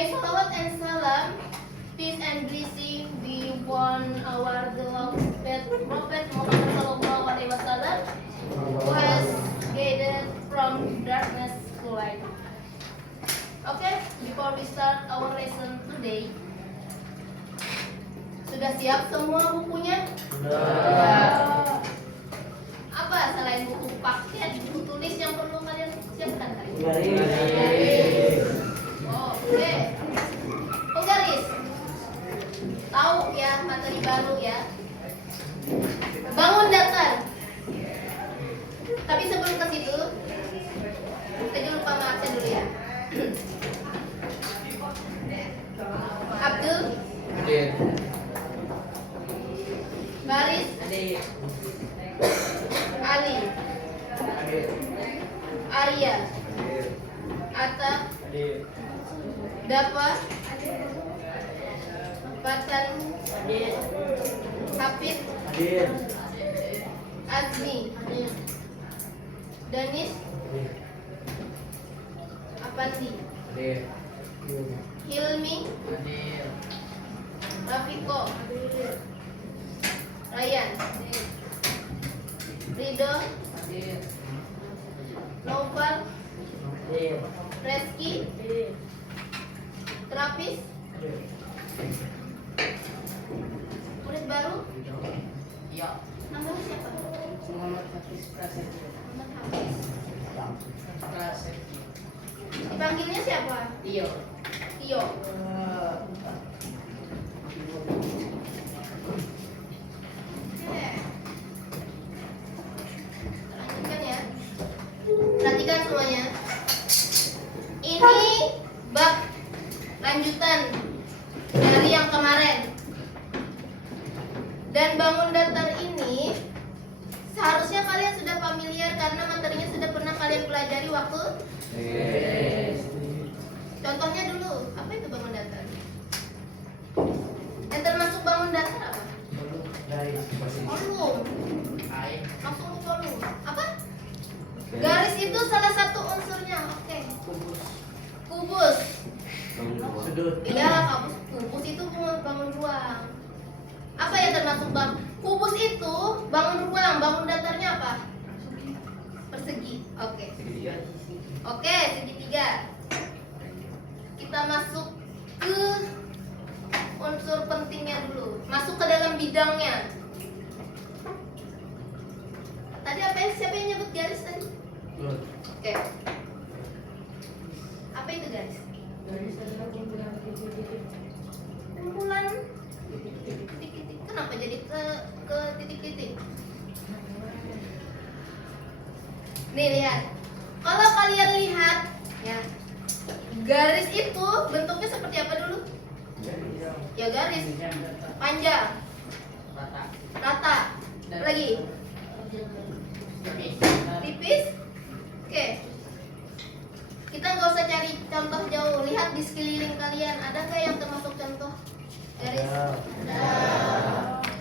May salawat and salam, peace and blessing be upon our beloved Prophet Muhammad Sallallahu Alaihi Wasallam, who has guided from darkness to light. Okay, before we start our lesson today, sudah siap semua bukunya? Sudah. Apa selain buku paket, buku tulis yang perlu kalian siapkan hari ini? Oke. Penggaris. Tahu ya materi baru ya. Bangun datar. Tapi sebelum ke situ, saya lupa absen dulu ya. Abdul. Hadir. Baris. Hadir. Ali. Hadir. Arya. Hadir. Atta. Hadir. Dapa. Batan. Hadir. Hafid. Hadir. Azmi. Danis. Hadir. Apandi. Hadir. Hilmi. Hadir. Rafiko. Ryan. Ridho. Hadir. Noval. Hadir. Reski. Trapis. Hadir. Murid baru. Iya. Namanya siapa? Muhammad Hafiz Prasetyo. Muhammad Hafiz. Prasetyo. Dipanggilnya siapa? Tio. Tio. Oke. Lanjutkan ya. Perhatikan semuanya. Ini bab lanjutan dari yang kemarin. Dan bangun datar ini seharusnya kalian sudah familiar karena materinya sudah pernah kalian pelajari waktu. Contohnya dulu, apa itu bangun datar? Yang termasuk bangun datar apa? Garis. Kolom. Air. Langsung ke kolom. Apa? Garis itu salah satu unsurnya. Oke. Kubus. Sudut. Iya, kubus itu bangun ruang. Apa yang termasuk bang? Kubus itu bangun ruang, bangun datarnya apa? Persegi. Oke. Oke, segitiga. Kita masuk ke unsur pentingnya dulu. Masuk ke dalam bidangnya. Tadi apa ya? Siapa yang nyebut garis tadi? Oke. Apa itu garis? Garis adalah kumpulan titik-titik. Kumpulan titik-titik. Kenapa jadi ke titik-titik? Nih lihat. Kalau kalian lihat, ya, garis itu bentuknya seperti apa dulu? Ya garis, panjang, rata, lagi, tipis. Oke. Kita nggak usah cari contoh jauh. Lihat di sekeliling kalian, ada nggak yang termasuk contoh garis? Ada.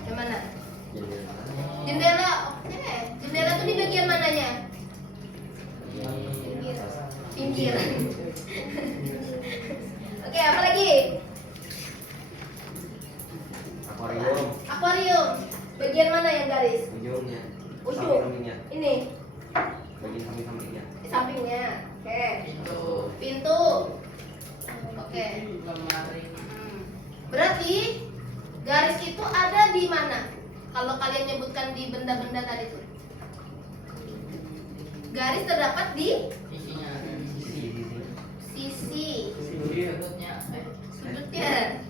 Yang mana? Jendela. Oke. Jendela tuh di bagian mananya? Pinggir. Oke, apa lagi? Akuarium. Akuarium. Bagian mana yang garis? Ujungnya. Ujung. Samping-sampingnya. Ini. Bagian samping-sampingnya. Di sampingnya. Oke. Itu. Pintu. Oke. Lemari. Berarti garis itu ada di mana? Kalau kalian nyebutkan di benda-benda tadi itu. Garis terdapat di Isinya ada di sisi. sisi. Sudutnya. Sudutnya.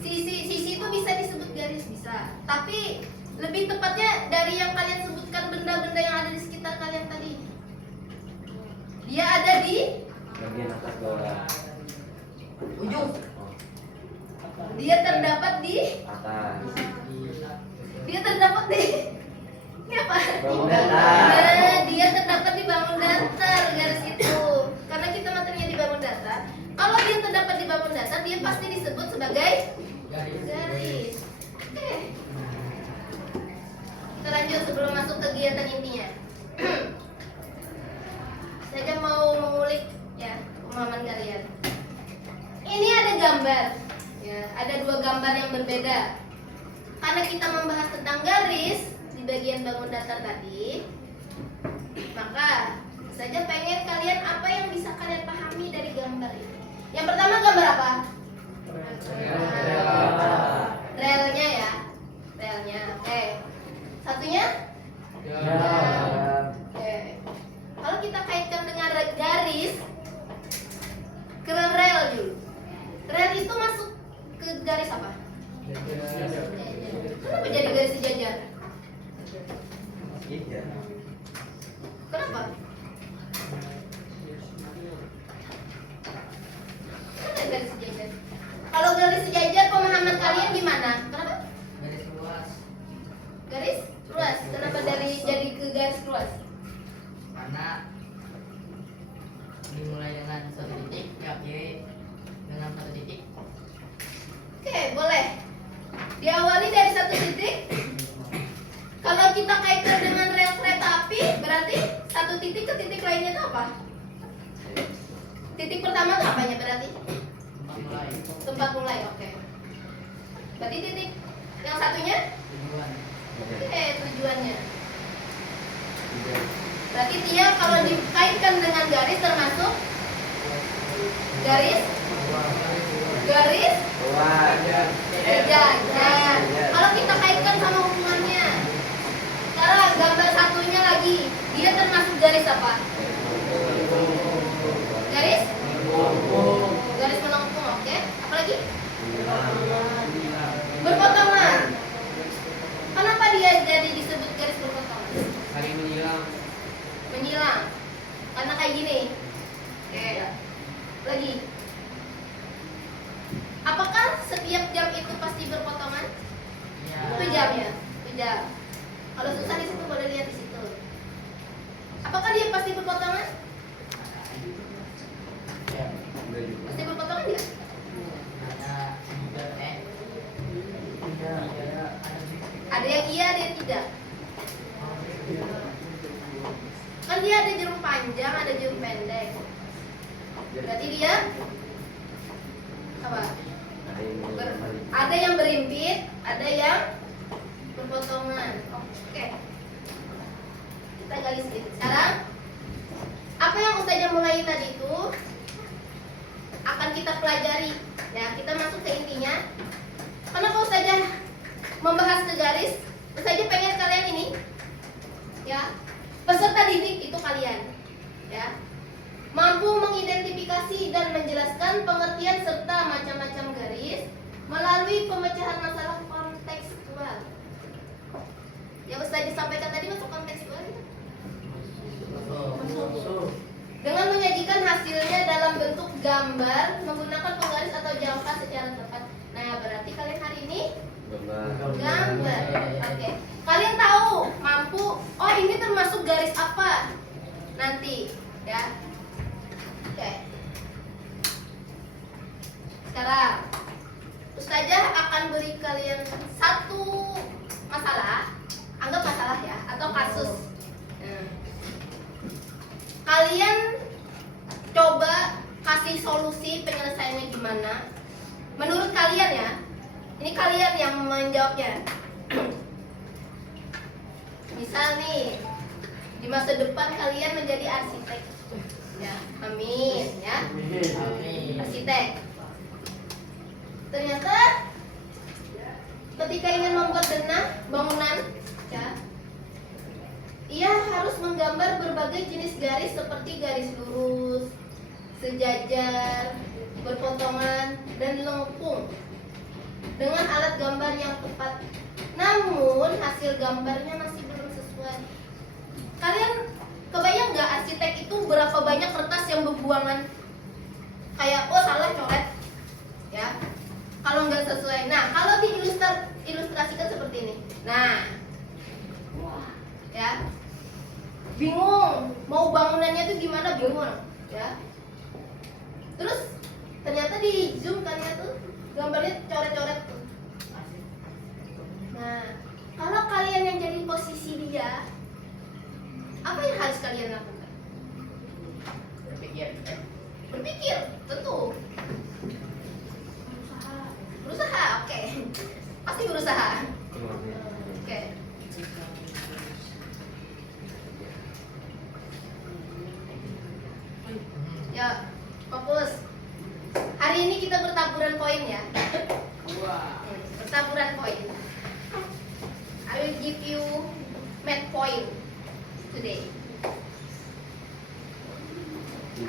Sisi itu bisa disebut garis, bisa. Tapi lebih tepatnya dari yang kalian sebutkan benda-benda yang ada di sekitar kalian tadi. Dia ada di Bagian atas bawah. ujung. Dia terdapat di Atas. Dia terdapat di ini apa? Bangun datar. Nah, dia terdapat di bangun datar garis itu. Karena kita materinya di bangun datar. Kalau dia terdapat di bangun datar, dia pasti disebut sebagai garis. Oke. Kita lanjut sebelum masuk kegiatan intinya. Saya mau mengulik ya pemahaman kalian. gambar yang berbeda. Karena kita membahas tentang garis di bagian bangun datar tadi, maka saja pengen kalian apa yang bisa kalian pahami dari gambar ini. Yang pertama gambar apa? Relnya ya, relnya. Oke. Satunya? Oke. Kalau kita kaitkan dengan garis ke rel dulu. Rel itu masuk ke garis apa? Kenapa jadi garis sejajar? Iya. Kenapa? Kenapa garis sejajar? Kalau garis sejajar pemahaman kalian gimana? Kenapa? Garis luas. Garis luas. Kenapa jadi ke garis luas? Karena dimulai dengan satu titik, diakhiri dengan satu titik. Oke, boleh. Diawali dari satu titik. Kalau kita kaitkan dengan rel kereta api, berarti satu titik ke titik lainnya itu apa? Titik pertama itu apanya berarti? Tempat mulai. Tempat mulai, oke. Berarti titik yang satunya? Tujuan. Oke, tujuannya. Berarti dia kalau dikaitkan dengan garis termasuk garis sejajar. Kalau kita kaitkan sama hubungannya, sekarang gambar satunya lagi, dia termasuk garis apa? Garis melengkung, oke. Apalagi? Berpotongan. Kenapa dia jadi disebut garis berpotongan? Saling menyilang. Menyilang. Karena kayak gini. Oke. Lagi. Apakah setiap jam itu pasti berpotongan? Ya. Itu jamnya. Itu jam. Kalau susah di situ boleh lihat di situ. Apakah dia pasti berpotongan? Ya. Pasti berpotongan dia? Ada juga Ada yang iya, ada yang tidak. Kan dia ada jarum panjang, ada jarum pendek. Berarti dia apa? Ada yang berimpit, ada yang berpotongan. Oke. Kita gali sedikit. Sekarang apa yang Ustazah mulai tadi itu akan kita pelajari. Ya, kita masuk ke intinya. Kenapa Ustazah membahas ke garis? Ustazah pengen kalian ini, ya, peserta didik itu kalian, ya, mampu mengidentifikasi dan menjelaskan pengertian serta macam-macam garis melalui pemecahan masalah kontekstual. Yang Ustazah sampaikan tadi masuk kontekstual ya? Dengan menyajikan hasilnya dalam bentuk gambar menggunakan penggaris atau jangka secara tepat. Nah, berarti kalian hari ini gambar. Oke. Kalian tahu mampu, oh ini termasuk garis apa? Nanti, ya. Oke. Sekarang Ustazah akan beri kalian satu masalah, anggap masalah ya, atau kasus. Kalian coba kasih solusi penyelesaiannya gimana? Menurut kalian ya, ini kalian yang menjawabnya. Misal nih, di masa depan kalian menjadi arsitek, ya, amin, ya, Amin. arsitek. Ternyata ketika ingin membuat bangunan, ya, ia harus menggambar berbagai jenis garis seperti garis lurus, sejajar, berpotongan, dan lengkung dengan alat gambar yang tepat. Namun hasil gambarnya masih belum sesuai. Kalian kebayang nggak arsitek itu berapa banyak kertas yang berbuangan? Kayak oh salah coret, ya. Kalau nggak sesuai. Nah kalau diilustrasikan seperti ini. Nah, ya, bingung mau bangunannya tuh gimana, bingung, ya. Terus ternyata di zoom kan ya tuh gambarnya coret-coret tuh. Nah, kalau kalian yang jadi posisi dia, apa yang harus kalian lakukan? Berpikir, tentu. Berusaha, oke. Oke. Ya, fokus. Hari ini kita bertaburan poin ya. Bertaburan poin. I will give you math point today.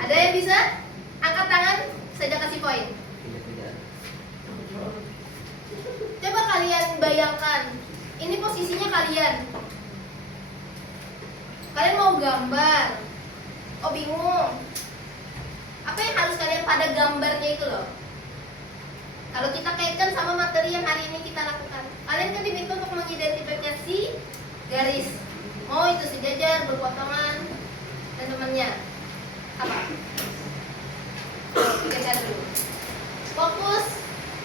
Ada yang bisa? Angkat tangan, saya kasih poin. Tidak. Coba kalian bayangkan, ini posisinya kalian. Kalian mau gambar. Oh bingung. Apa yang harus kalian pada gambarnya itu loh? Kalau kita kaitkan sama materi yang hari ini kita lakukan, kalian kan diminta untuk mengidentifikasi garis. Mau itu sejajar, berpotongan, dan temannya. Apa? Lihat dulu. Fokus,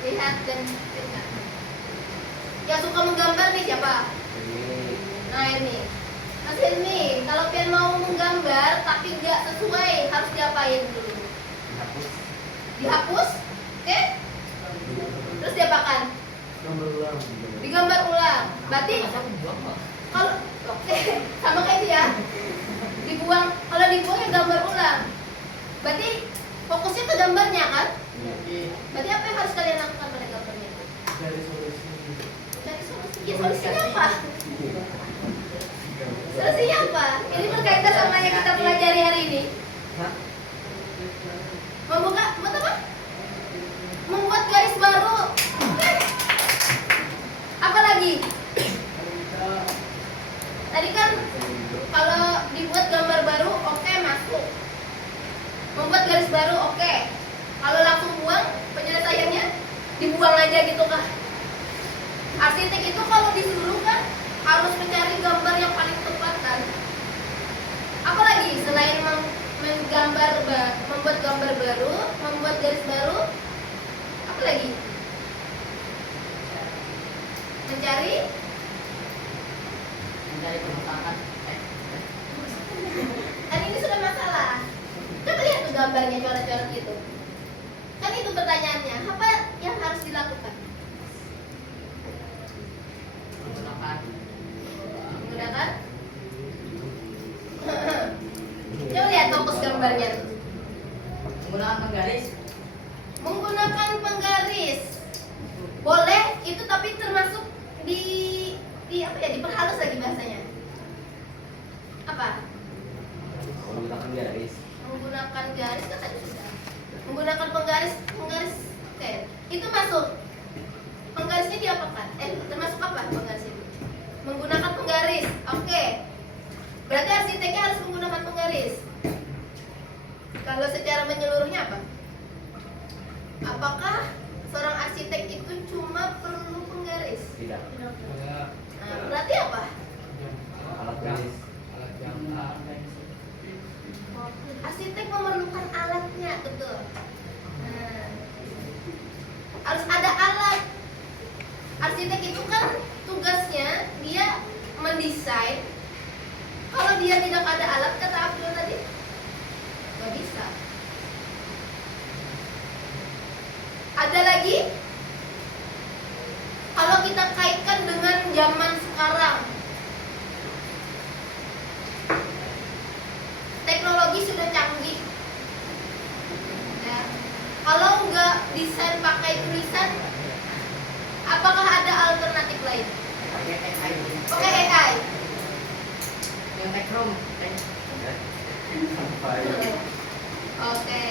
lihat dan lihat. Yang suka menggambar nih siapa? Ini Nah ini, Mas Hilmi, kalau kalian mau menggambar tapi nggak sesuai, harus diapain dulu? dihapus. Dihapus, oke? Terus diapakan? Gambar ulang. Digambar ulang. Berarti Masa aku buang kok? kalau oke, sama kayak itu ya. Dibuang, kalau dibuang ya gambar ulang. Berarti fokusnya ke gambarnya kan? Berarti apa yang harus kalian lakukan pada gambarnya? Dari solusi. Cari solusi. Ya solusinya apa? Solusinya apa? Ini berkaitan sama yang kita pelajari hari ini. Hah? Membuat apa? Membuat garis baru. Apa lagi? Tadi kan kalau dibuat gambar baru, oke, masuk. Membuat garis baru, oke. Kalau langsung buang, penyelesaiannya dibuang aja gitu kah? Arsitek itu kalau disuruh kan harus mencari gambar yang paling tepat kan? Apalagi selain membuat gambar baru, membuat garis baru, apa lagi? Mencari permukaan. kan ini sudah masalah. Coba lihat tuh gambarnya coret-coret gitu. Kan itu pertanyaannya, apa yang harus dilakukan? Menggunakan coba lihat fokus gambarnya tuh. Menggunakan penggaris. Menggunakan penggaris. Boleh, itu tapi termasuk di apa ya, diperhalus lagi bahasanya. Apa? Menggunakan garis. Menggunakan garis kan tadi sudah. Menggunakan penggaris, oke. Itu masuk. Penggarisnya diapakan? Termasuk apa penggaris itu? Menggunakan penggaris. Oke. Berarti arsiteknya harus menggunakan penggaris. Kalau secara menyeluruhnya apa? Apakah seorang arsitek itu cuma perlu penggaris? Tidak. Nah, berarti apa? Alat garis. Arsitek memerlukan alatnya, betul. Nah, harus ada alat. Arsitek itu kan tugasnya dia mendesain. Kalau dia tidak ada alat, kata Abdul tadi, nggak bisa. Ada lagi, kalau kita kaitkan dengan zaman sekarang, teknologi sudah canggih. Ya. Kalau nggak desain pakai tulisan, apakah ada alternatif lain? Pakai AI. Pakai AI. Yang Chrome. Sampai. Oke.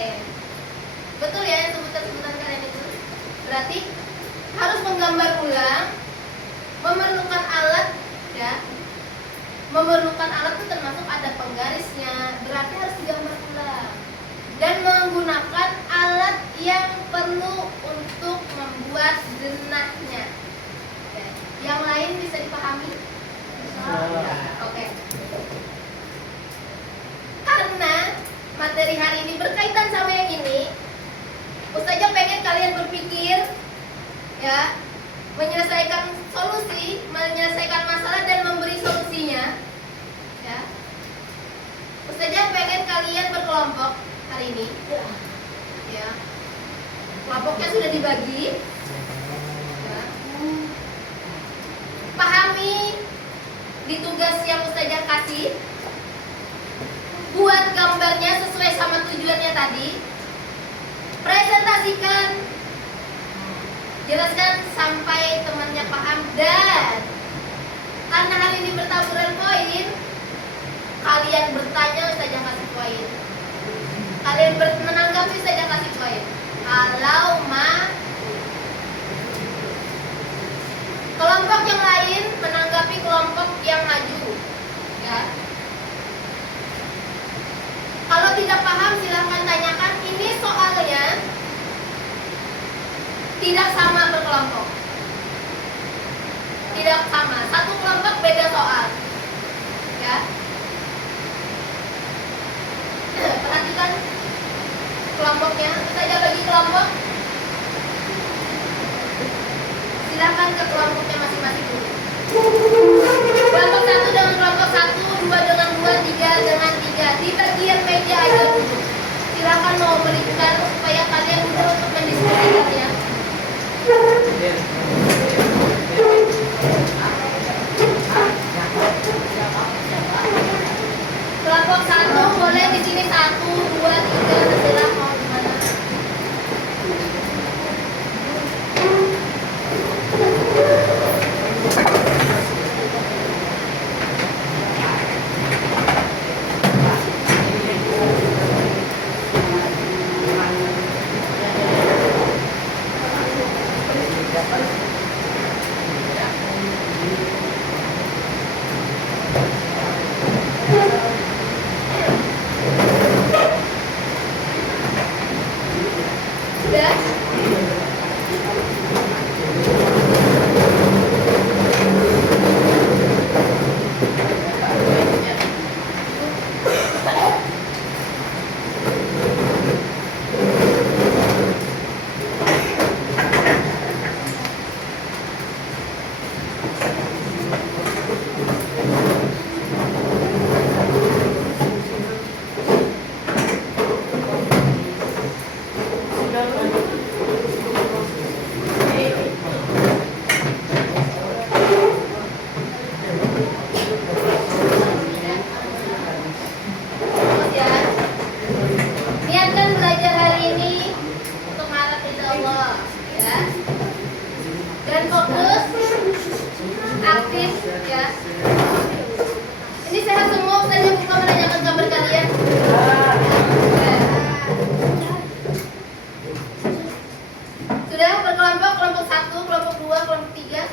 Betul ya yang sebutan-sebutan kalian itu. Berarti harus menggambar ulang, memerlukan alat, ya. Memerlukan alat itu termasuk ada penggarisnya, berarti harus digambar ulang. Dan menggunakan alat yang perlu untuk membuat denahnya. Ya. Yang lain bisa dipahami? Oke. Karena materi hari ini berkaitan sama yang ini, Ustazah pengen kalian berpikir, ya, menyelesaikan solusi, menyelesaikan masalah dan memberi solusinya, ya. Ustazah pengen kalian berkelompok hari ini, ya. Kelompoknya sudah dibagi, ya. Pahami Ulangi di tugas yang Ustazah kasih. Buat gambarnya sesuai sama tujuannya tadi. Presentasikan, jelaskan sampai temannya paham. Dan karena hari ini bertaburan poin, kalian bertanya Ustazah kasih poin, kalian menanggapi Ustazah kasih poin. Kalau kelompok yang lain menanggapi kelompok yang maju, ya. Kalau tidak paham silahkan tanyakan. Ini soalnya tidak sama berkelompok, tidak sama. Satu kelompok beda soal, ya. Perhatikan kelompoknya. Kita bagi kelompok. Silakan ke kelompoknya masing-masing dulu. Kelompok 1 dengan kelompok 1, 2 dengan 2, 3 dengan 3. Di bagian meja aja dulu. Silakan mau berikan supaya kalian mudah untuk mendiskusikannya. Kelompok 1 boleh di sini 1, 2, 3, terserah mau gimana. Sudah? Fokus ya. Niatkan belajar hari ini untuk mengharap ridha Allah, ya. Dan fokus, aktif, ya. Ini sehat semua. Saya bukan menanyakan kabar kalian. Sudah berkelompok, kelompok 1, kelompok 2, kelompok 3.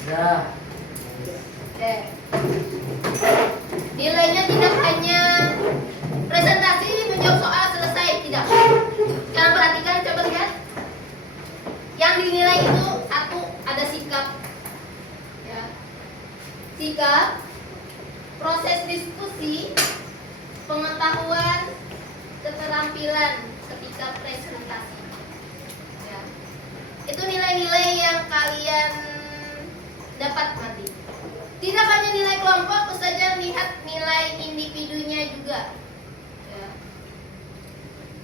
Sudah. Oke. Nilainya tidak hanya presentasi menjawab soal selesai, tidak. Sekarang perhatikan, coba lihat. Yang dinilai itu 1, ada sikap, ya. Sikap, proses diskusi, pengetahuan, keterampilan ketika presentasi, ya. Itu nilai-nilai yang kalian dapat nanti. Tidak hanya nilai kelompok, Ustazah lihat nilai individunya juga, ya.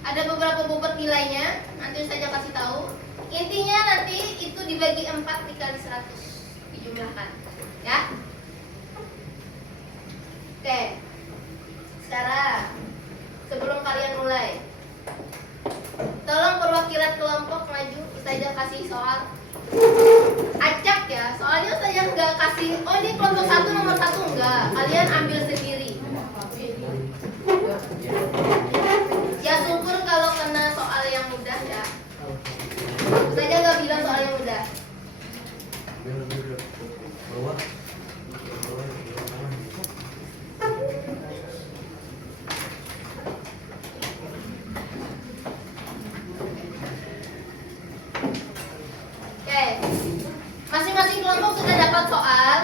Ada beberapa bobot nilainya, nanti Ustazah kasih tahu. Intinya nanti itu dibagi 4 dikali 100, dijumlahkan, ya. Oke. Sekarang sebelum kalian mulai, tolong perwakilan kelompok maju. Ustazah kasih soal acak, ya. Soalnya Ustazah nggak kasih, oh ini kelompok 1 nomor 1, enggak. Kalian ambil sendiri. Ya syukur kalau kena soal yang mudah, ya. Ustazah nggak bilang soal yang mudah. Oke, masing-masing kelompok sudah dapat soal.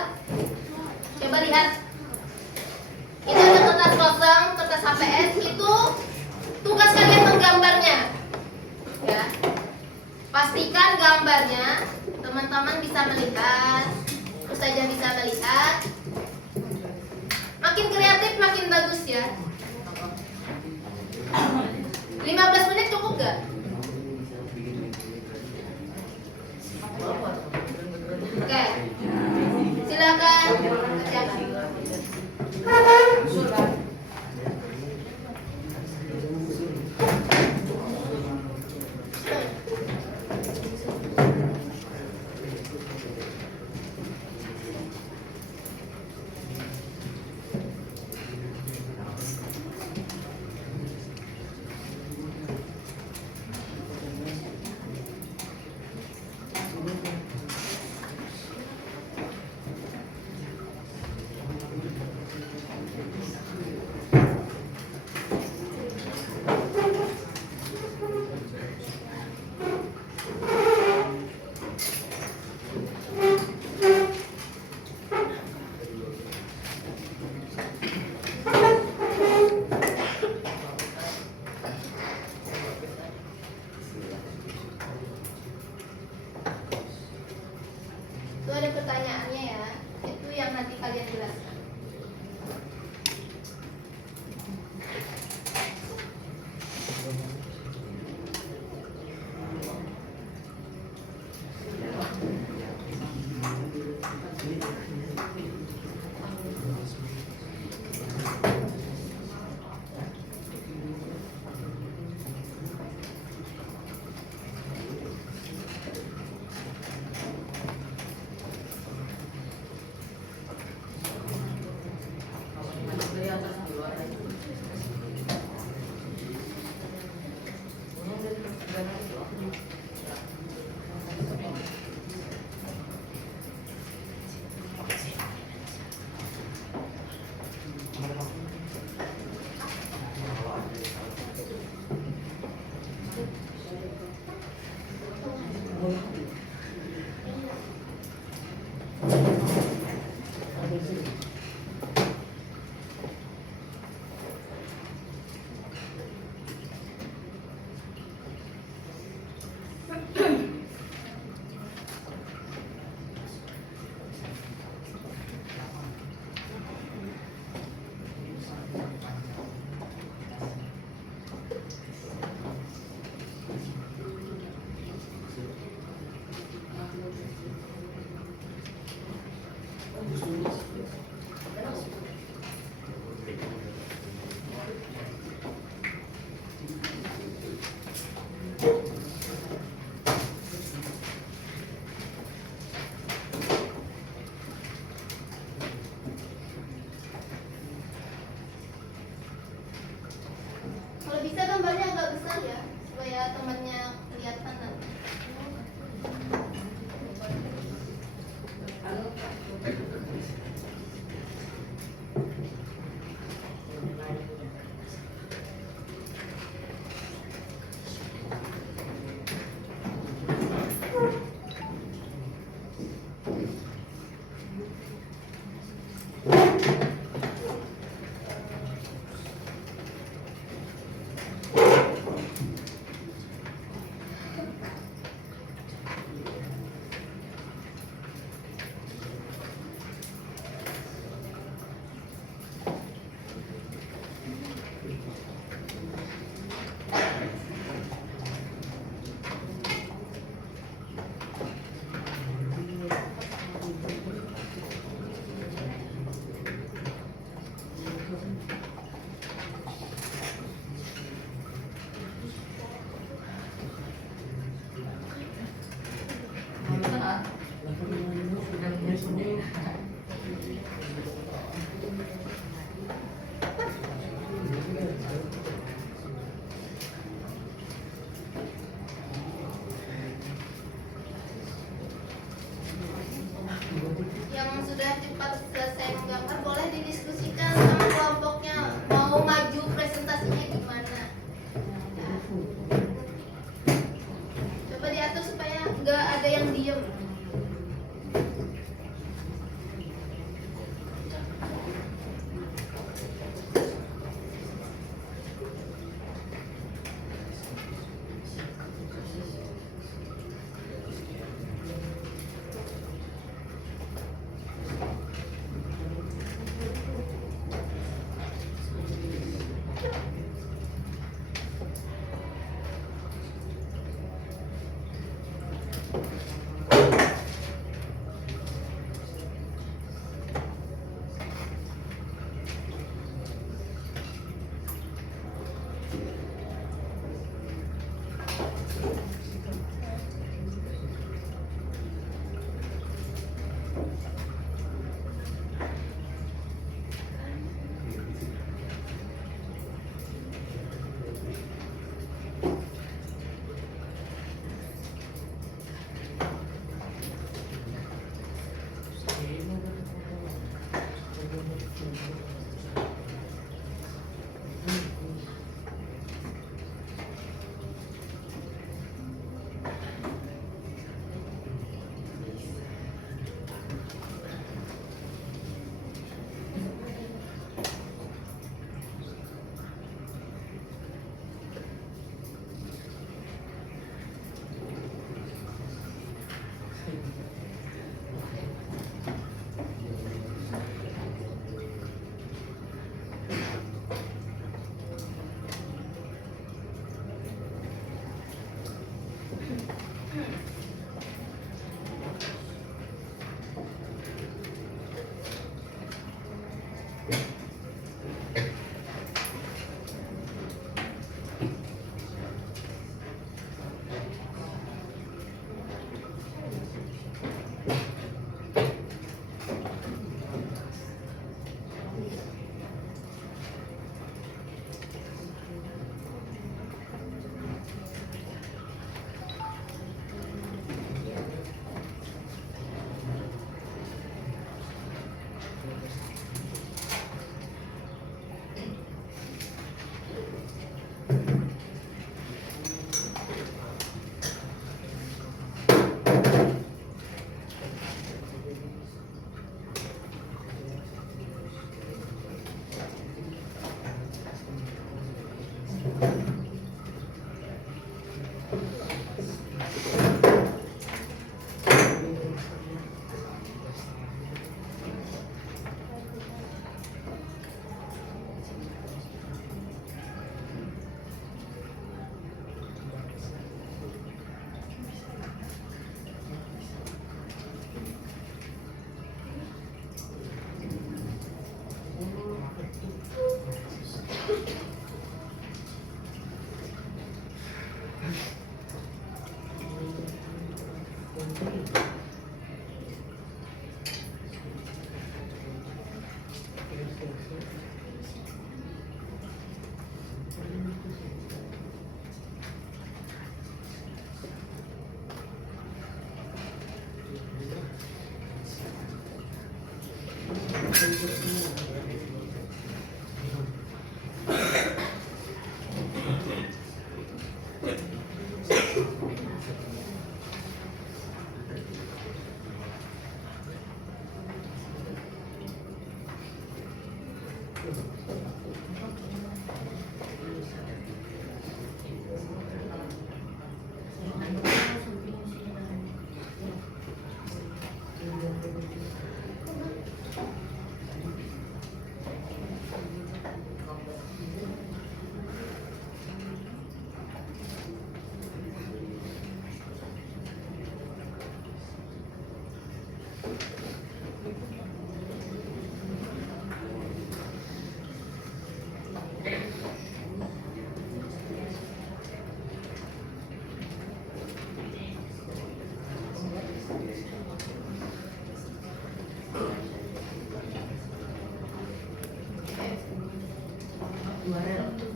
Coba lihat. Ini ada kertas kosong, kertas HPS. Itu tugas kalian menggambarnya, ya. Pastikan gambarnya teman-teman bisa melihat, Ustazah bisa melihat. Makin kreatif makin bagus, ya. 15 menit cukup gak? Oke, silakan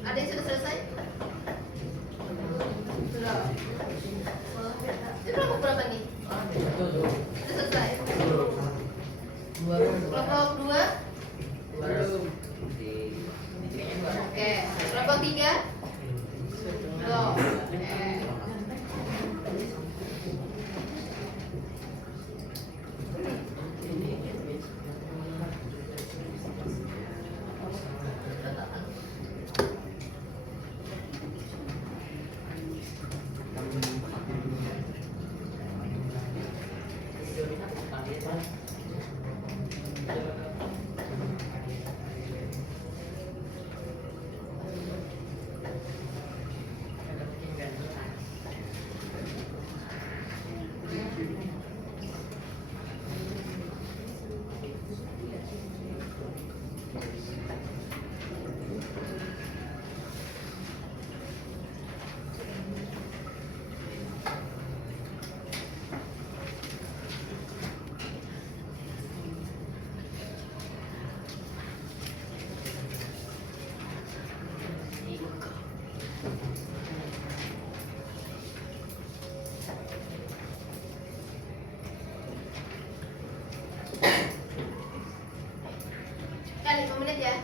Ada yang sudah selesai? Sudah. Ini kelompok berapa nih? Sudah selesai? Kelompok 2? Oke. Kelompok 3? Belum. Oke. Kan 5 menit ya.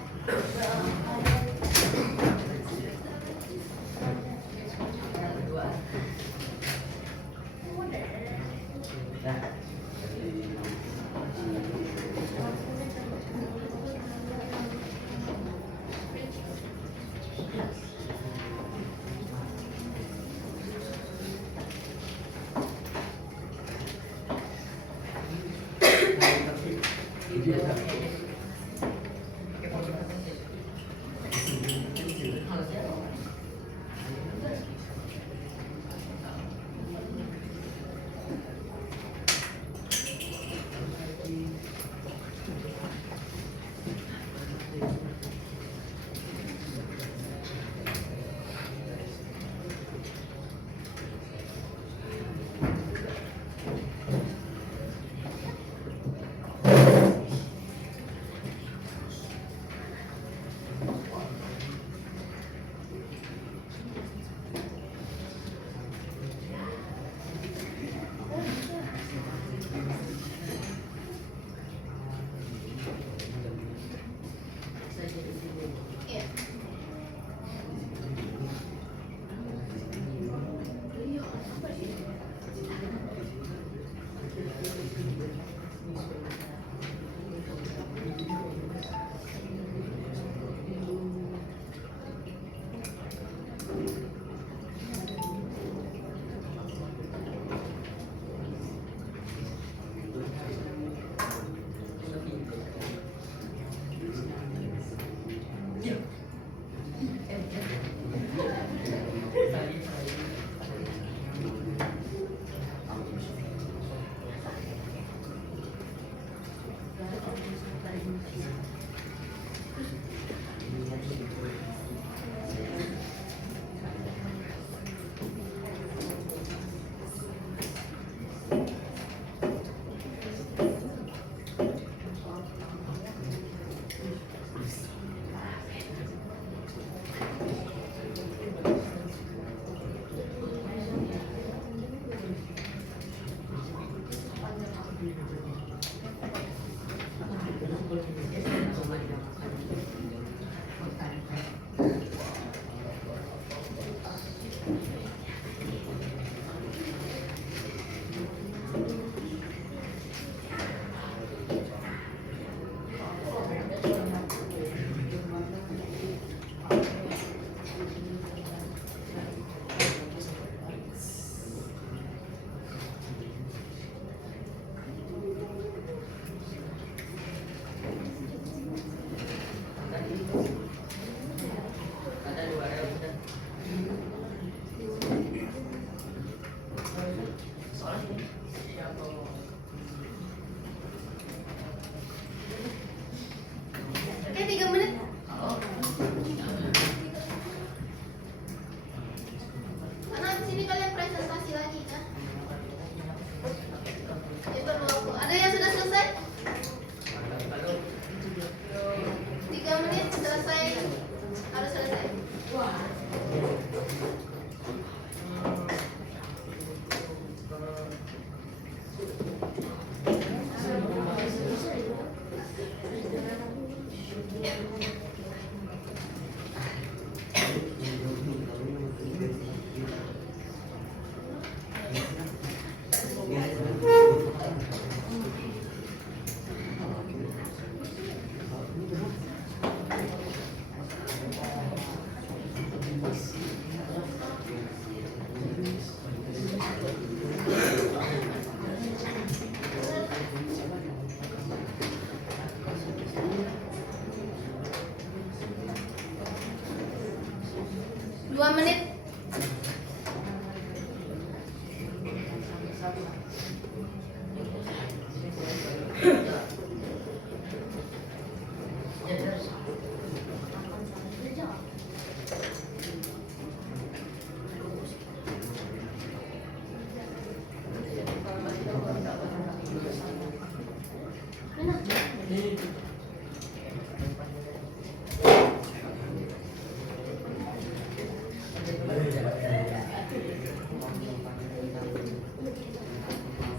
2 menit.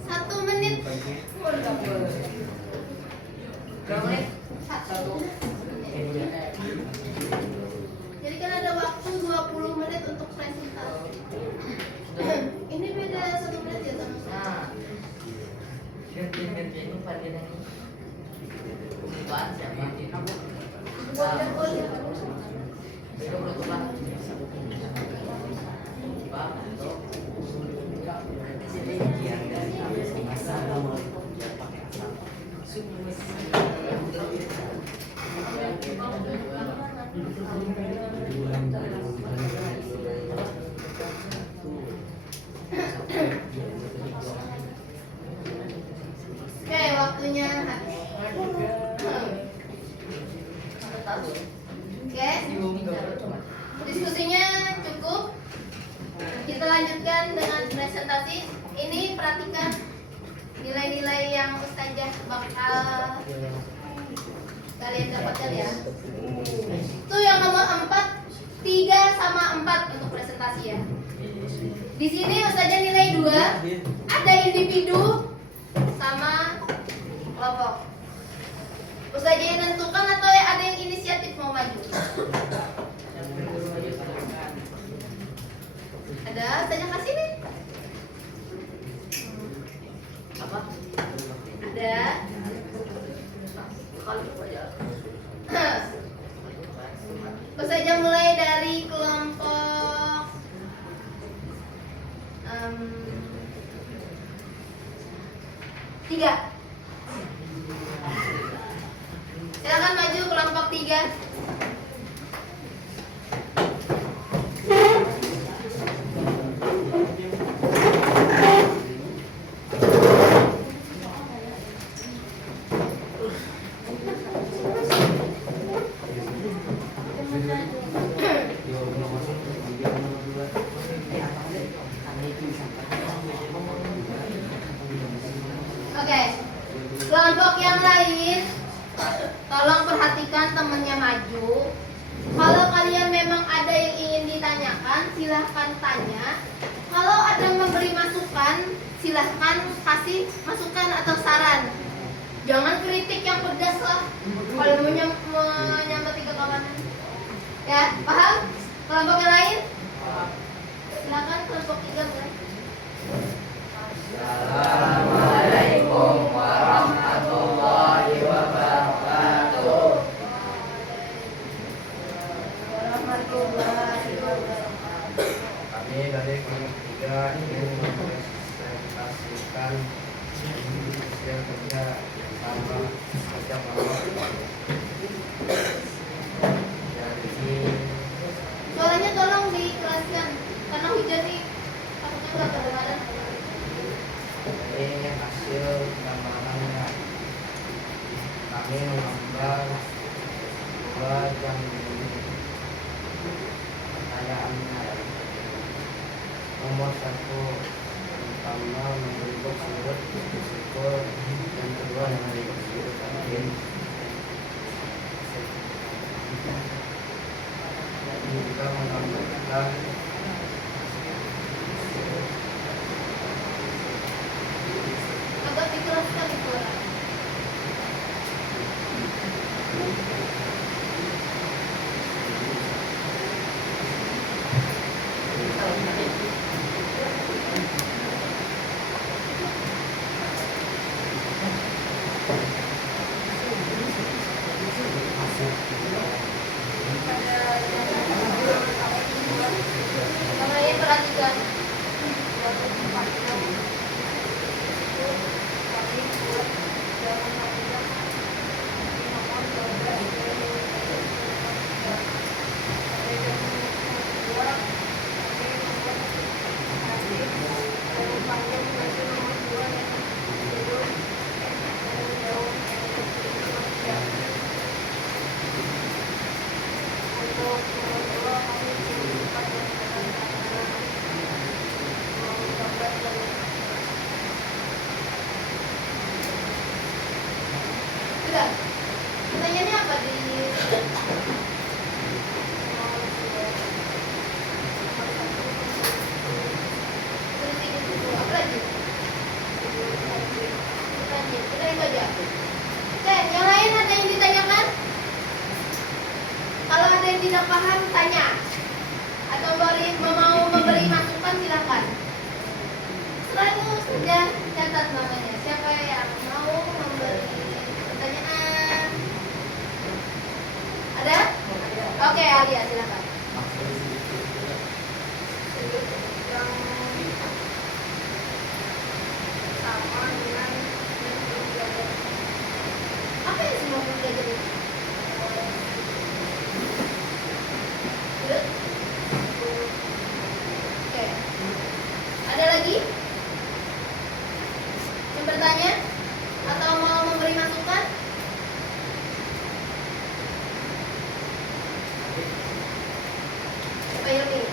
Satu menit. Jadi kan ada waktu 20 menit untuk presentasi. Ini beda 1 menit ya sama saya. Nah, ganti ini pada ini. Buat siapa? Besok berubah. Pak, Yang dari masa lama dia pakai asal. Oke, waktunya habis. Oke, diskusinya cukup. Kita lanjutkan dengan presentasi. Ini perhatikan nilai-nilai yang Ustazah bakal kalian dapatkan ya. Itu yang nomor 4, 3 sama 4 untuk presentasi ya. Di sini Ustazah nilai 2. Ada individu sama kelompok. Ustazah yang menentukan atau ada yang inisiatif mau maju? Ada, Ustazah kasih nih. apa? Ada. Ustazah mulai dari kelompok tiga. Silakan maju kelompok 3. Oke, kelompok yang lain, tolong perhatikan temennya maju. Kalau kalian memang ada yang ingin ditanyakan, silahkan tanya. Kalau ada yang memberi masukan, silahkan kasih masukan atau saran. Jangan kritik yang pedas lah. Kalau menyambati kekawanan. Ya, paham? Kelompok yang lain? Silakan kelompok 3 mulai. Assalamualaikum warahmatullahi wabarakatuh. Kami dari kelompok 3 ingin mempresentasikan hasil kerja sama setiap kelompok. Jadi Suaranya tolong dikeraskan karena hujan nih. Takutnya nggak kedengaran. ini hasil gambarannya. Kami mengambil 2 jam pertanyaannya. Nomor 1 pertama membentuk sudut bersyukur, yang kedua membentuk sudut akhir. Ini juga menggambarkan Agak dikeraskan suara. tidak paham tanya, atau mau memberi masukan silakan. Selalu saja catat namanya. Siapa yang mau memberi pertanyaan? Ada? Oke, Alia silakan. Yang sama dengan 90 derajat. Apa yang 90 derajat itu? Oke. Ada lagi yang bertanya atau mau memberi masukan? Siapa ini?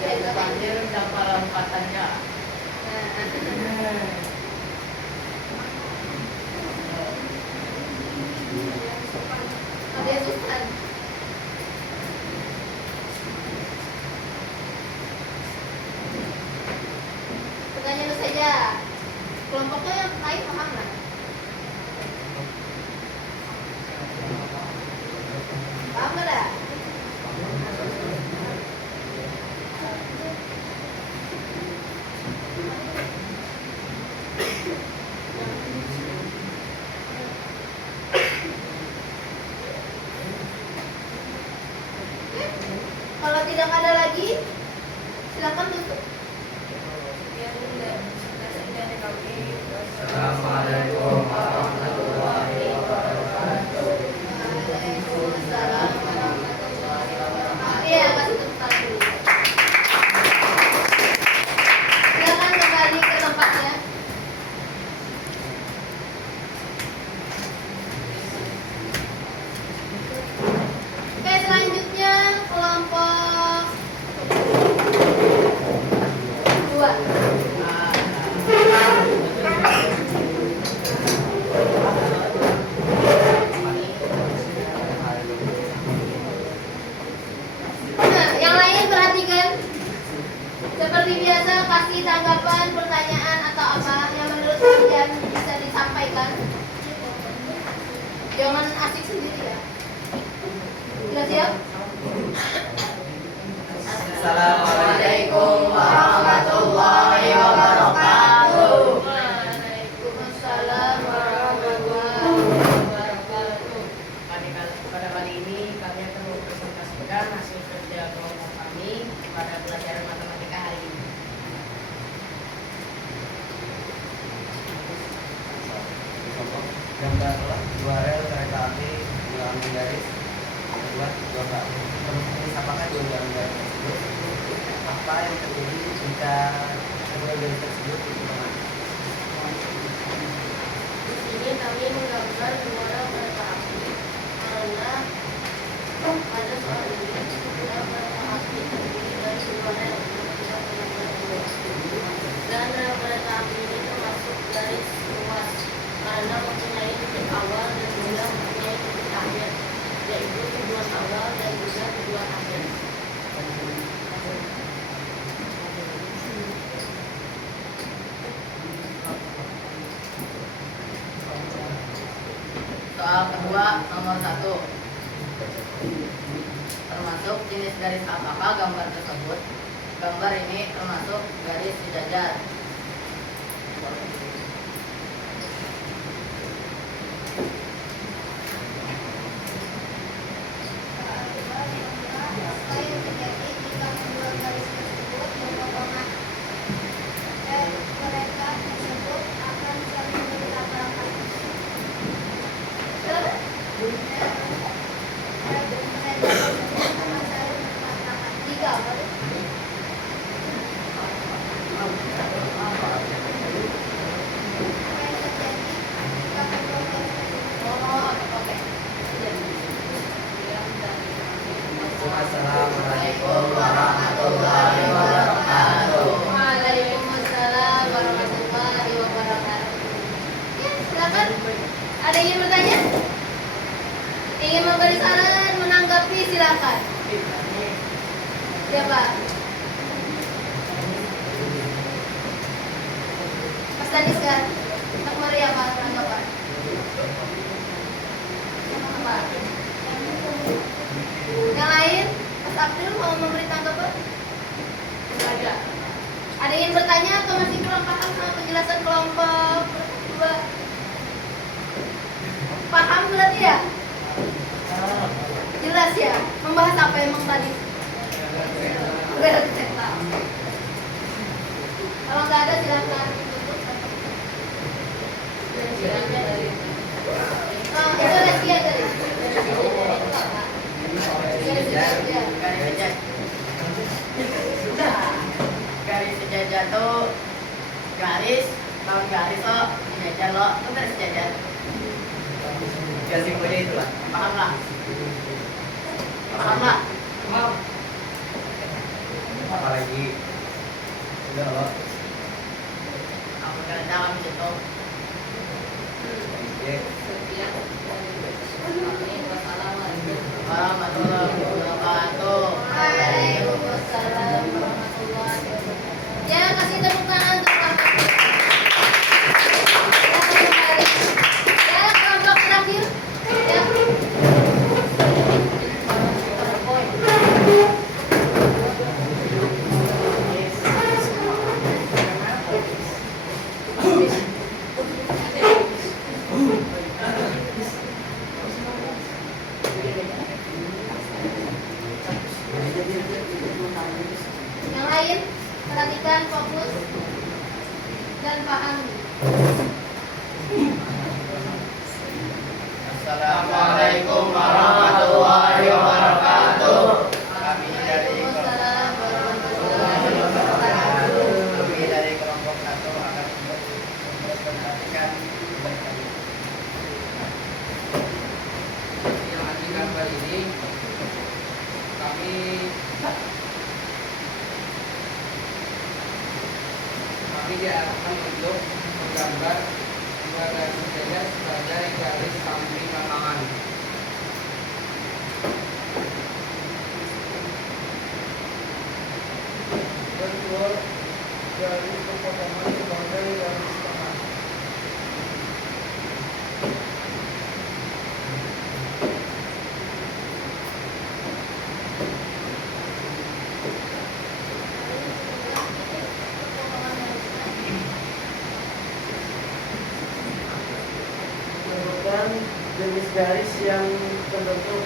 Yang banjir dapat lompatannya. Ada yang susah. Pertanyaan itu saja. Kelompoknya yang lain paham lah. Paham nggak? Kalau tidak ada lagi, silakan tutup. Assalamualaikum warahmatullahi wabarakatuh. Waalaikumsalam warahmatullahi wabarakatuh. Iya, kasih tepuk tangan dulu. Silakan kembali ke tempatnya. Oke, selanjutnya kelompok 2. Nah, yang lain perhatikan. Seperti biasa, kasih tanggapan, pertanyaan atau apa yang menurut kalian bisa disampaikan. Jangan asik sendiri ya. Sudah siap? Assalamualaikum warahmatullahi wabarakatuh. Waalaikumsalam warahmatullahi wabarakatuh. Pada kali ini kami akan mempresentasikan hasil kerja kelompok kami pada pelajaran matematika hari ini. Gambarlah 2 rel kereta api mengalami garis membuat 2 kak. Terus apakah 2 garis tersebut? Apa yang terjadi jika kedua garis tersebut bertemu? Di sini kami menggambar 2 rel kereta api karena pada soal ini rel kereta api terdiri dari 2 rel dan rel kereta api ini termasuk garis luas karena mempunyai titik awal dan juga mempunyai titik akhir, yaitu tujuan awal dan juga tujuan akhir. Soal kedua nomor 1. Termasuk jenis garis apakah gambar tersebut? Gambar ini termasuk garis sejajar. Apa yang terjadi jika kedua garis tersebut berpotongan? Mereka tersebut akan saling bertabrakan. Mereka tersebut akan saling bertabrakan. Jika apa? Apa yang terjadi jika kedua garis tersebut? Oh, oke. Assalamualaikum warahmatullahi wabarakatuh. Waalaikumsalam warahmatullahi wabarakatuh. Ya, silakan. Ada yang ingin bertanya? Ingin memberi saran, menanggapi, silakan. Siapa? Mas Danis kan? Untuk Maria apa tanggapan? Apa? Yang lain? April mau memberi tanggapan? Ada. Ada yang bertanya atau masih kurang paham sama penjelasan kelompok 2? Paham berarti ya? Jelas ya? Membahas apa emang tadi? Kalau nggak ada silakan ditutup. Itu Reski aja deh. Garis sejajar tuh garis, tahun garis lo, sejajar lo, itu garis sejajar. Kasih punya itu lah. Paham lah? Paham lah? Paham. Apalagi udah lo. Aku kan dalam situ. Warahmatullahi wabarakatuh. Waalaikumsalam warahmatullahi wabarakatuh. Ya, kasih tepuk tangan untuk Pak. Ya, kelompok terakhir. Ya. Yang lain, perhatikan, fokus, dan pahami. Assalamualaikum warahmatullahi wabarakatuh. Kami dari Waalaikumsalam warahmatullahi wabarakatuh. kami dari kelompok 1 akan memperhatikan yang anti gambar ini kami diarahkan untuk menggambar dua garis sejajar sebagai garis samping lapangan. Dan dua garis perpotongan sebagai garis tengah. Merupakan jenis garis yang terbentuk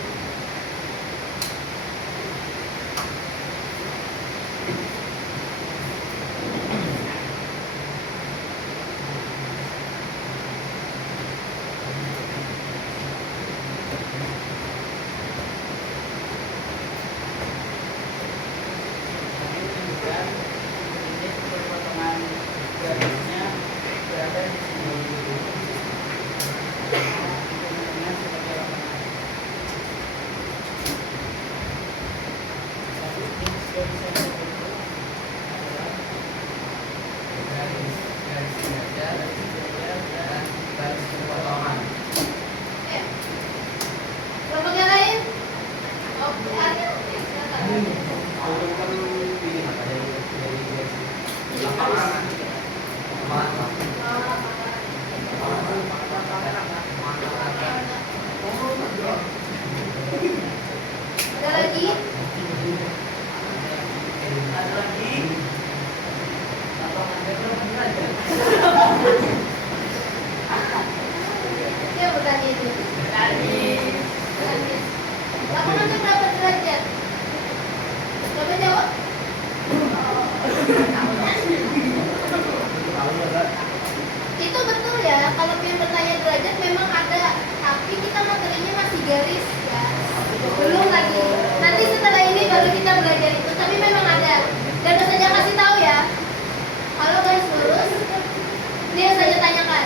Perpotongan garisnya berada di sini. garis sejajar dan garis perpotongan. Ya. Kelompok yang lain? Oke, ada. Silakan. Kan ini makanya dari lapangan. Lapangan. Ada lagi? Ada lagi. Dia bertanya itu. Tadi Lapangannya berapa derajat? Coba jawab. Itu betul ya. Kalau yang bertanya derajat memang ada, tapi kita materinya masih garis ya. Belum lagi. Nanti setelah ini baru kita belajar itu. Tapi memang ada. Dan saja kasih tahu ya. Kalau garis lurus, dia saja tanyakan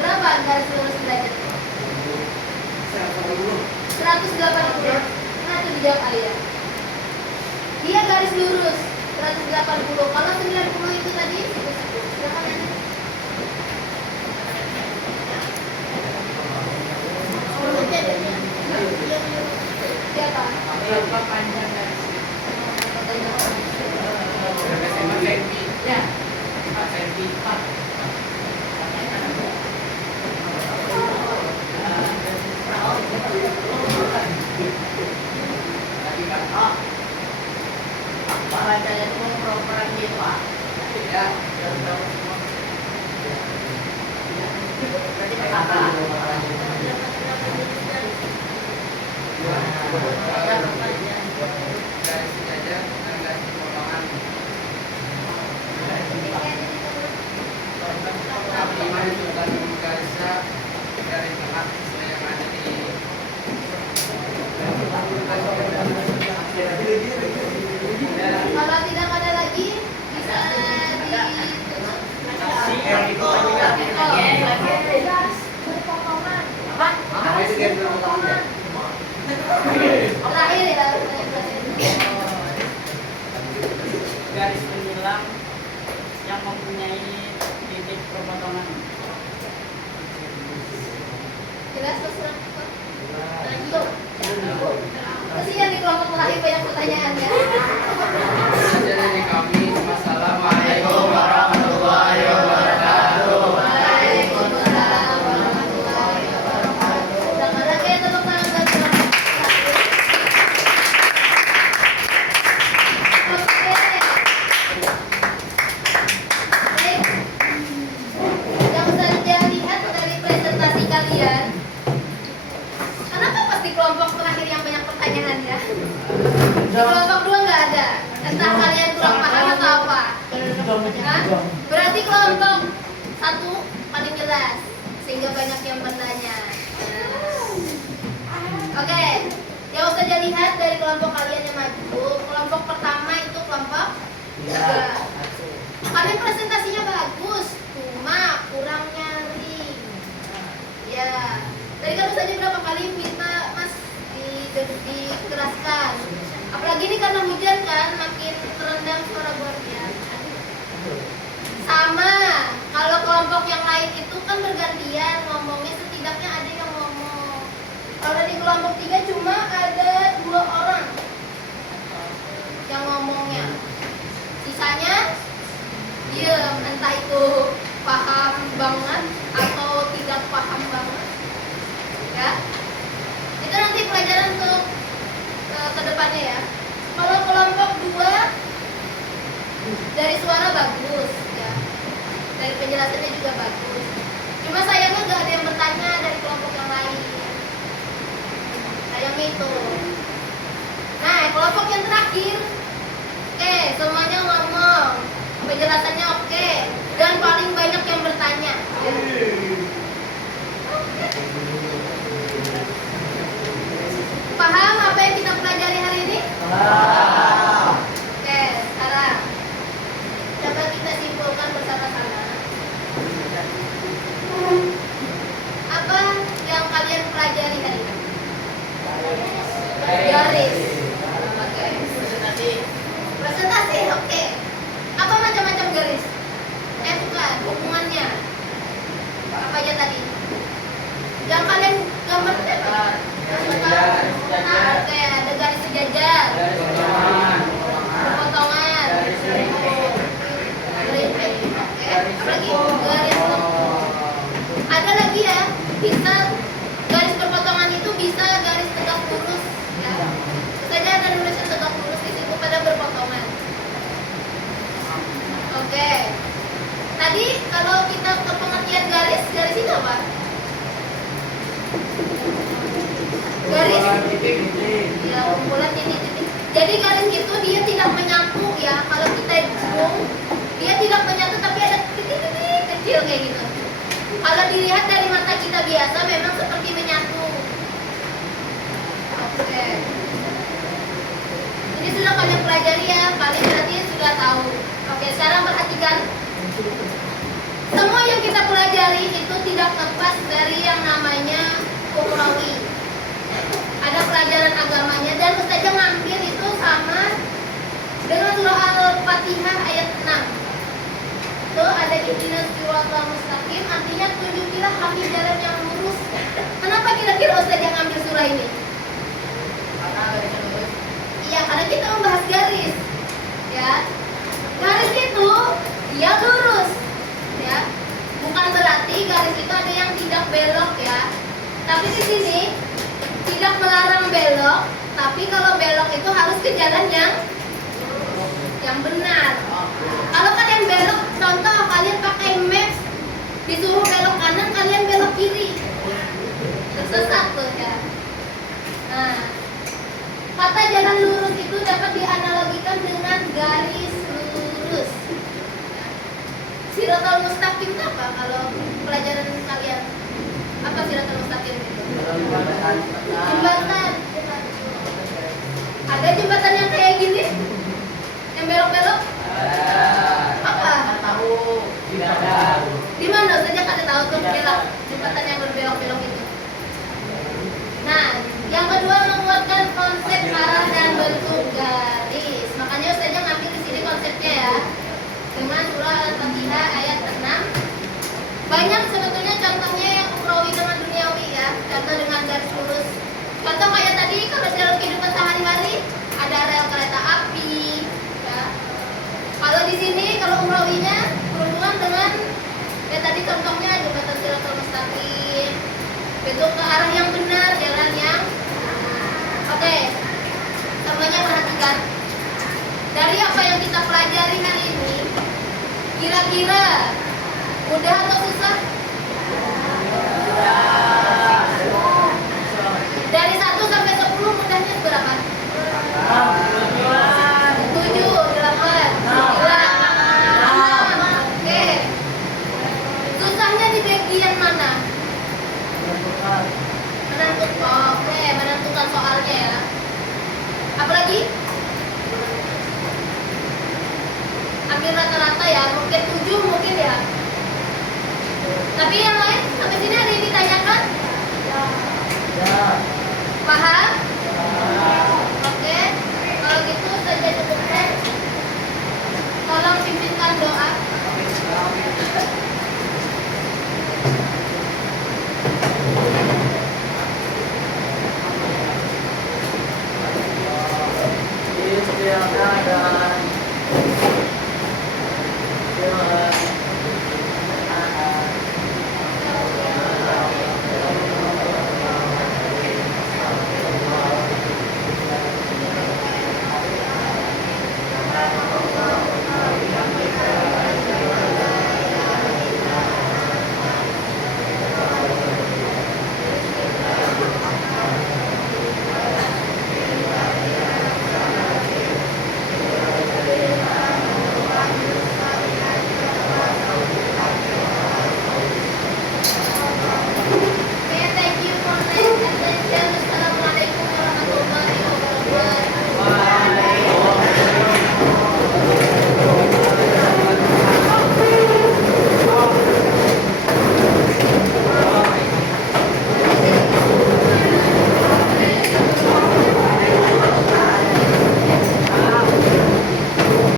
berapa garis lurus derajat? 180. Nah itu dijawab Alia. Dia garis lurus 180. Kalau 90 itu tadi silakan ya. Siapa? berapa panjang garisnya? Ya, 4 cm. garis sejajar dan garis perpotongan. Kami menentukan garisnya dari tengah sesuai yang ada di Kalau tidak ada lagi bisa berpotongan. Terakhir ya. Garis penyilang yang mempunyai titik perpotongan. Jelas terserah. Lanjut. Kesian di kelompok terakhir banyak pertanyaan ya. saja dari kami. Wassalamualaikum warahmatullahi wabarakatuh. Waalaikumsalam warahmatullahi wabarakatuh. Jangan lagi ya tepuk tangan buat kelompok terakhir. Oke. Baik. Yang saya lihat dari presentasi kalian, kenapa pas di kelompok terakhir yang banyak pertanyaan ya? Di kelompok 2 nggak ada. Entah kalian kurang paham atau apa. Hah? Berarti kelompok 1 paling jelas, sehingga banyak yang bertanya. Oke, yang usah dilihat dari kelompok kalian yang maju. Kelompok pertama itu kelompok 3. Kalian presentasinya bagus, cuma kurang nyaring. Ya, tadi kan saja berapa kali minta Mas dikeraskan. Apalagi ini karena hujan kan, makin terendam suara bornya. Sama, kalau kelompok yang lain itu kan bergantian ngomongnya, setidaknya ada yang ngomong. Kalau di kelompok 3 cuma ada 2 orang yang ngomongnya. Sisanya diam, entah itu paham banget atau tidak paham banget. Ya. Itu nanti pelajaran untuk ke depannya ya. Kalau kelompok 2 dari suara bagus ya. Dari penjelasannya juga bagus. Cuma sayangnya gak ada yang bertanya dari kelompok yang lain. Sayangnya itu. Nah, kelompok yang terakhir, oke, semuanya ngomong, penjelasannya oke, dan paling banyak yang bertanya. Ya. Paham apa yang kita pelajari hari ini? Oke, sekarang coba kita simpulkan bersama-sama. Apa yang kalian pelajari hari ini? Garis. Oke. Presentasi, oke. Apa macam-macam garis? Bukan, hubungannya. Apa aja tadi? Yang kalian gambar apa? Oke, ada garis sejajar, perpotongan, apalagi garis. Ada lagi ya, bisa garis perpotongan itu bisa garis tegak lurus ya. Saja ada nulisnya tegak lurus di situ pada berpotongan. Oke. Tadi kalau kita ke pengertian garis itu apa? Garis ya, kumpulan titik-titik. Jadi garis itu dia tidak menyatu ya. Kalau kita zoom, dia tidak menyatu tapi ada titik-titik kecil kayak gitu. Kalau dilihat dari mata kita biasa memang seperti menyatu. Oke. Ini sudah kalian pelajari ya. Kalian berarti sudah tahu. Oke, sekarang perhatikan. Semua yang kita pelajari itu tidak lepas dari yang namanya Ukhrawi. Ada pelajaran agamanya dan Ustazah ngambil itu sama dengan surah Al-Fatihah ayat 6. Tuh ada ihdinas siratal mustaqim, artinya tunjukilah kami jalan yang lurus. Kenapa kira-kira Ustazah ngambil surah ini? Karena garisnya lurus. Iya, karena kita membahas garis. Ya. Garis itu dia lurus. Ya. Bukan berarti garis itu ada yang tidak belok ya. Tapi di sini tidak melarang belok, tapi kalau belok itu harus ke jalan yang benar. Kalau kalian belok, contoh kalian pakai maps, disuruh belok kanan, kalian belok kiri, tersesat tuh ya. Nah, jalan lurus itu dapat dianalogikan dengan garis lurus. Siratal mustaqim itu apa kalau pelajaran kalian? Apa siratal mustaqim itu? Jembatan. Ada jembatan yang kayak gini? Yang belok-belok? Apa? Tahu. Tidak ada. Di mana saja kalian tahu tuh belok jembatan yang berbelok-belok itu? Nah, yang kedua menguatkan konsep arah dan bentuk garis. Makanya Ustazah ngambil di sini konsepnya ya. Dengan surah Al-Fatihah ayat 6. Banyak sebetulnya contohnya yang ukhrawi dengan duniawi ya. Contoh dengan garis lurus. Contoh kayak tadi kalau dalam kehidupan sehari-hari ada rel kereta api. Ya. Kalau di sini kalau ukhrawinya berhubungan dengan ya tadi contohnya jembatan Siratal Mustaqim. Bentuk ke arah yang benar, jalan yang oke. Semuanya perhatikan. Dari apa yang kita pelajari hari ini, kira-kira mudah atau susah?